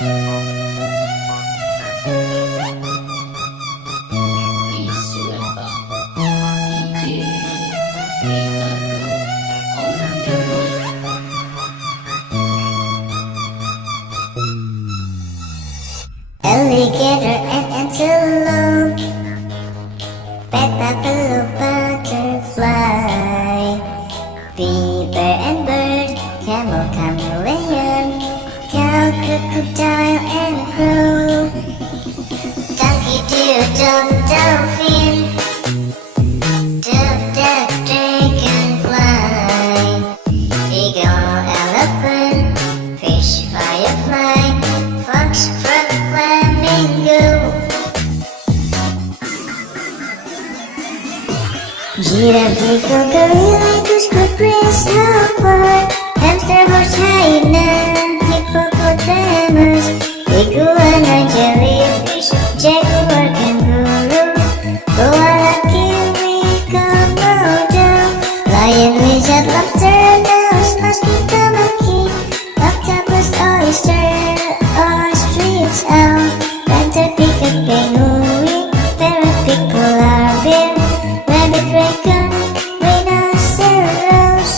Alligator and antelope, buffalo, butterfly, beaver and bird, camel, chameleon, cow, crocodile and crow, donkey, deer, dog, dolphin, dove, duck, dragonfly, eagle, elephant, fish, firefly, fox, frog, flamingo, giraffe, eagle, gorilla, goose, grasshopper, hamster, horse, hyena, hippopotamus, iguana, jellyfish, jaguar, kangaroo, koala, kiwi, komodo, lion, lizard, lobster, mouse, mosquito, monkey, octopus, oyster, ostrich, owl, panther, peacock, penguin, parrot, pig, polar bear, rabbit, raccoon, rhinoceros.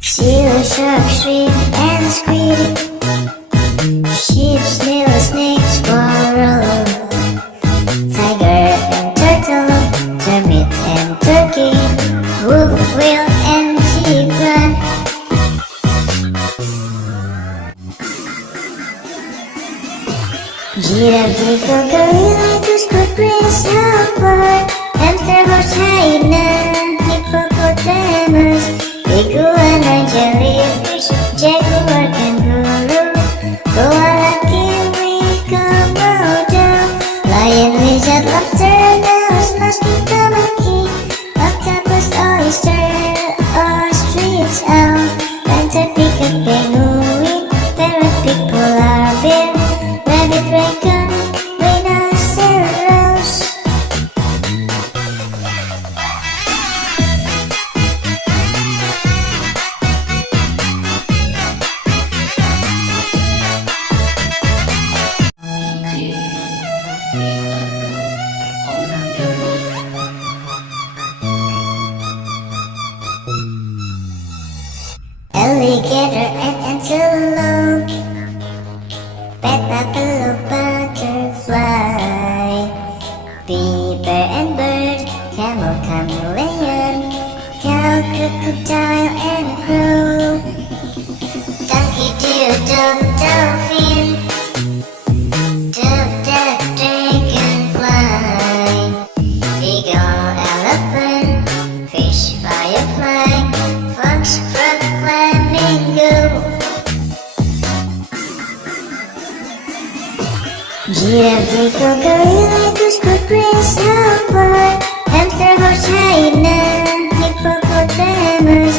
Seal, shark, shrimp, and squid, sheep, snail, snake, squirrel, tiger and turtle, termite and turkey, wolf, whale, and zebra. Giraffe, eagle, gorilla, goose, grasshopper, hamster, horse, hyena, hippopotamus, iguana, jellyfish, jaguar, kangaroo, koala, kiwi, komodo, lion, lizard, lobster, mouse, mosquito, monkey, octopus, oyster, ostrich, owl, panther, peacock, penguin, parrot, pig, polar bear, rabbit, raccoon, rhinoceros. Alligator and antelope, buffalo, butterfly, beaver and bird, camel, chameleon, cow, crocodile and crow, donkey, deer, dog, dolphin, dove, duck, dragonfly, eagle, elephant, fish, firefly, fox, frog, flamingo, giraffe, eagle, gorilla, goose, grasshopper, hamster, horse, hyena, hippopotamus,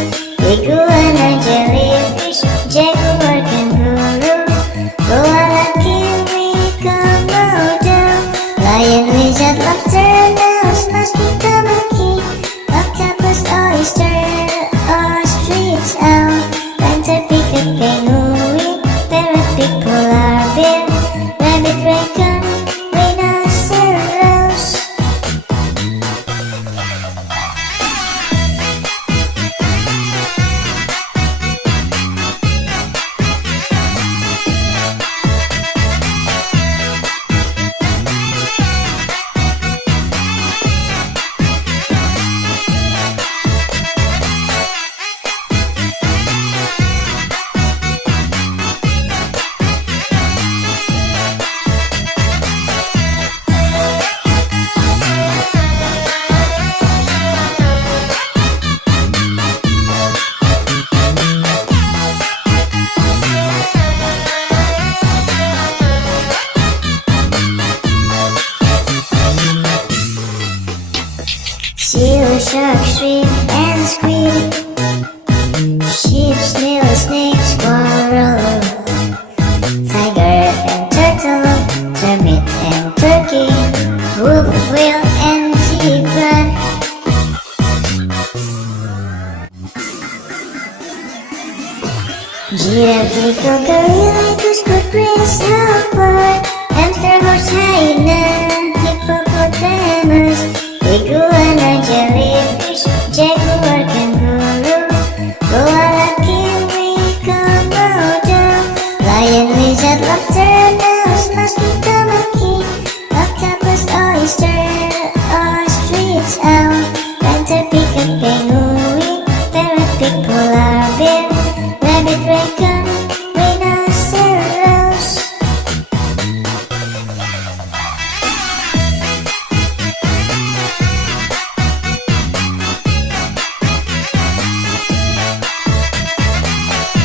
iguana, jellyfish, jaguar, kangaroo, koala, kiwi, komodo, lion, lizard, lobster, mouse, mosquito, monkey, octopus, oyster, ostrich, owl, panther, peacock, penguin, parrot, pig, polar bear, rabbit, raccoon, rhinoceros. shark, stream.